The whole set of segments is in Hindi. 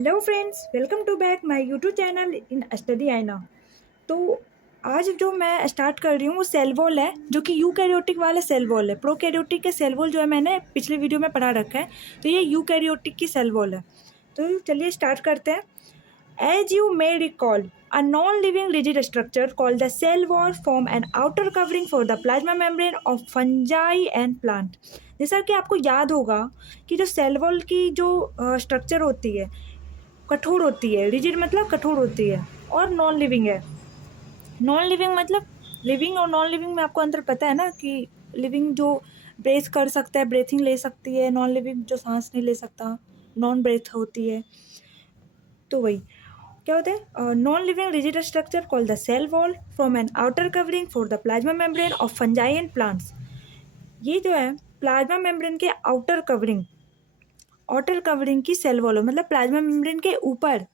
Hello friends, welcome to back my YouTube channel in study Aaina. तो आज जो मैं स्टार्ट कर रही हूँ वो सेल वॉल है, जो कि यूकैरियोटिक वाला सेल वॉल है। प्रोकैरियोटिक के सेल वॉल जो है मैंने पिछले वीडियो में पढ़ा रखा है, तो ये यूकैरियोटिक की सेल वॉल है। तो चलिए स्टार्ट करते हैं। As you may recall, a non-living rigid structure called the cell wall form an outer covering for the plasma membrane of fungi and plant। जैसा कि आपको याद होगा कि जो सेल वॉल की जो स्ट्रक्चर होती है कठोर होती है, रिजिड मतलब कठोर होती है, और नॉन लिविंग है। नॉन लिविंग मतलब लिविंग और नॉन लिविंग में आपको अंतर पता है ना, कि लिविंग जो ब्रेथ कर सकता है, ब्रेथिंग ले सकती है, नॉन लिविंग जो सांस नहीं ले सकता, नॉन ब्रेथ होती है। तो वही क्या होता है, non living rigid structure called the cell wall from an outer covering for the plasma membrane of fungi and plants. ये जो है प्लाज्मा मेम्ब्रेन के आउटर कवरिंग की सेल वॉल, मतलब प्लाज्मा मेम्ब्रेन के ऊपर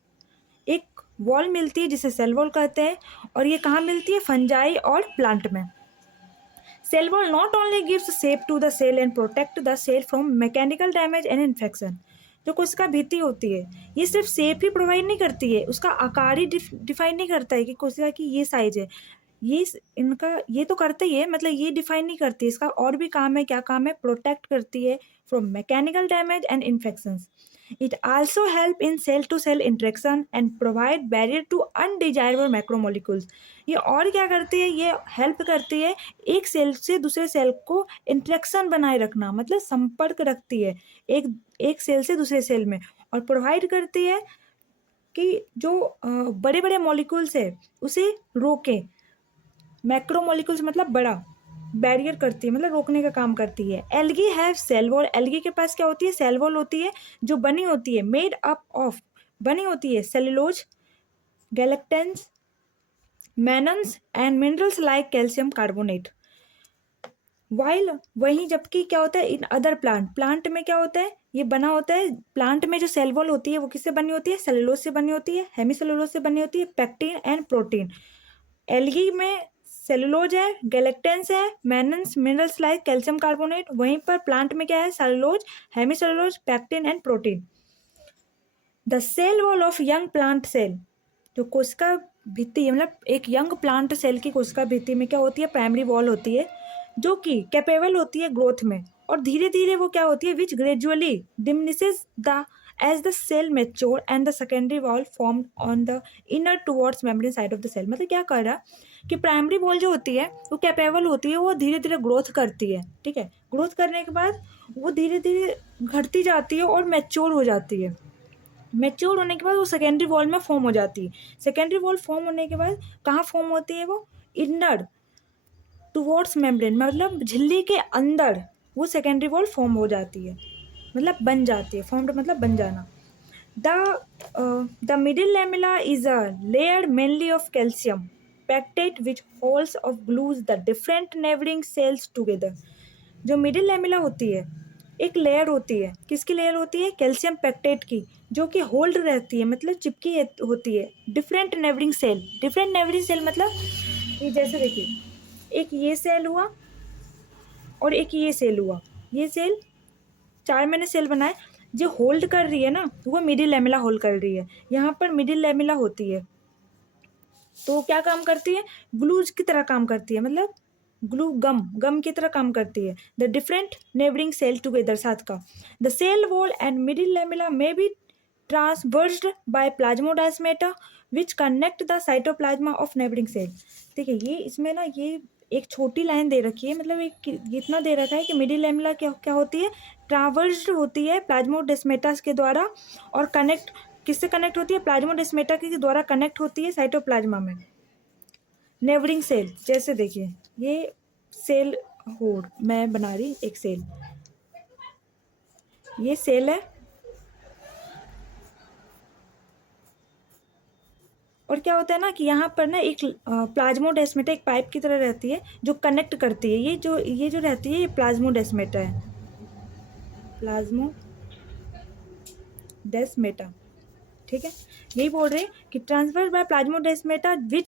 एक वॉल मिलती है जिसे सेल वॉल कहते हैं। और ये कहाँ मिलती है? फंजाई और प्लांट में। Cell wall not only gives shape to the cell and protect the cell from mechanical damage and infection. जो कोशिका भित्ति होती है, ये सिर्फ शेप ही प्रोवाइड नहीं करती है, उसका आकार ही डिफाइन नहीं करता है कि कोशिका की ये साइज है, ये इनका ये तो करते ही है, मतलब ये डिफाइन नहीं करती, इसका और भी काम है। क्या काम है? प्रोटेक्ट करती है from mechanical damage and infections. It also help in cell to cell interaction and provide barrier to undesirable macromolecules. ये और क्या करती है? ये हेल्प करती है एक सेल से दूसरे सेल को इंटरेक्शन बनाए रखना, मतलब संपर्क रखती है एक एक सेल से दूसरे सेल में, और प्रोवाइड करती है कि जो बड़े बड़े मॉलिक्यूल्स है उसे रोके। मैक्रोमोलिक्यूल्स मतलब बड़ा, बैरियर करती है, मतलब रोकने का काम करती है। Algae have cell wall. Algae के पास क्या होती है? सेल वॉल होती है, जो बनी होती है मेड अप ऑफ, बनी होती है cellulose, गैलेक्टेंस, mannans and minerals like calcium carbonate. While वहीं जबकि क्या होता है इन अदर प्लांट में क्या होता है? ये बना होता है, प्लांट में जो सेल वॉल होती है वो किससे बनी होती है? सेलुलोज से बनी होती है, हेमीसेलुलोज से बनी होती है, पेक्टिन एंड प्रोटीन। एल्गी में सेलुलोज है, गैलेक्टेंस है, mannans, minerals like calcium carbonate. वहीं पर प्लांट में क्या है? Cellulose, hemicellulose, pectin and protein. The cell wall of young plant cell, जो कोशिका भित्ति है, मतलब एक यंग प्लांट सेल की कोशिका भित्ति में क्या होती है? प्राइमरी वॉल होती है, जो कि कैपेबल होती है ग्रोथ में, और धीरे धीरे वो क्या होती है? Which gradually diminishes the as the cell mature and the secondary wall form on the inner towards membrane side of the cell. मतलब क्या कर रहा कि प्राइमरी वॉल जो होती है वो कैपेबल होती है, वो धीरे धीरे ग्रोथ करती है, ठीक है। ग्रोथ करने के बाद वो धीरे धीरे घटती जाती है और मैच्योर हो जाती है। मैच्योर होने के बाद वो सेकेंडरी वॉल में फॉर्म हो जाती है। सेकेंडरी वॉल फॉर्म होने के बाद कहाँ फॉर्म होती है? वो इनर टुवर्ड्स मेम्ब्रेन, मतलब झिल्ली के अंदर वो सेकेंडरी वॉल फॉर्म हो जाती है, मतलब बन जाती है। फॉर्म्ड मतलब बन जाना। The middle lamella is a layer mainly of calcium pectate which holes of glues the different neighbouring cells together. जो मिडिल लेमिला होती है, एक लेयर होती है, किसकी लेयर होती है? कैल्शियम पैक्टेट की, जो कि होल्ड रहती है, मतलब चिपकी होती है different neighbouring cell. Different neighbouring cell मतलब ये जैसे देखिए, एक ये सेल हुआ और एक ये सेल हुआ, ये सेल, चार मैंने सेल बनाए। जो होल्ड कर रही है ना, वो मिडिल लेमिला होल्ड कर रही है। यहाँ पर मिडिल लेमिला होती है, तो क्या काम करती है? ग्लूज की तरह काम करती है, मतलब ग्लू गम की तरह काम करती है। The different neighbouring cell together, साथ का। The cell wall and middle lamella may be transversed by plasmodesmata which connect the cytoplasm of neighbouring cell. देखिए ये इसमें ना, ये एक छोटी लाइन दे रखी है, मतलब एक इतना दे रखा है कि मिडिल लेमिला क्या क्या होती है? ट्रावर्स्ड होती है प्लाज्मोडेस्मेटास के द्वारा, और कनेक्ट किससे कनेक्ट होती है? प्लाज्मोडेस्मेटा के द्वारा कनेक्ट होती है साइटोप्लाज्मा में। नेबरिंग सेल, जैसे देखिए ये सेल होड मैं बना रही एक सेल, ये सेल है, और क्या होता है ना कि यहाँ पर ना एक प्लाज्मोडेस्मेटा एक पाइप की तरह रहती है जो कनेक्ट करती है। ये जो रहती है, ये प्लाज्मोडेस्मेटा है, प्लाज्मोडेस्मेटा, ठीक है। यही बोल रहे हैं कि ट्रांसफर बाय प्लाज्मोडेस्मेटा विच